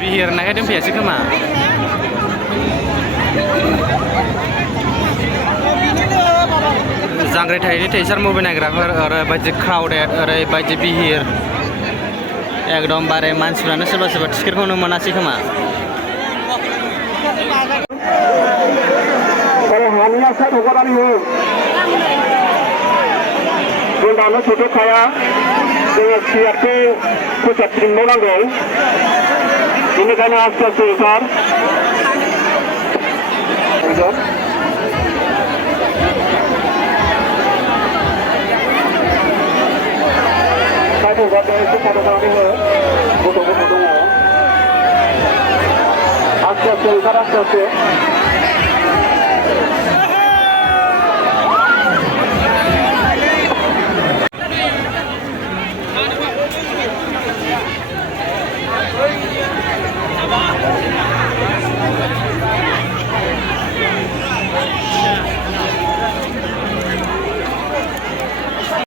Bihirnya itu biasa kemana? Jangkrik ini teaser movie nagrafer, orang baca crowded, orang baca bihir. Ekdom bare manusia serba tiket kono mana sih kemana? Kalau hanya saya bukan ini. Bunda छोटे kaya dengan siapnya pusat timbangan gol. Ini karena aspek besar. Saya buat itu pada kali ini, foto-foto. Aspek besar aspek.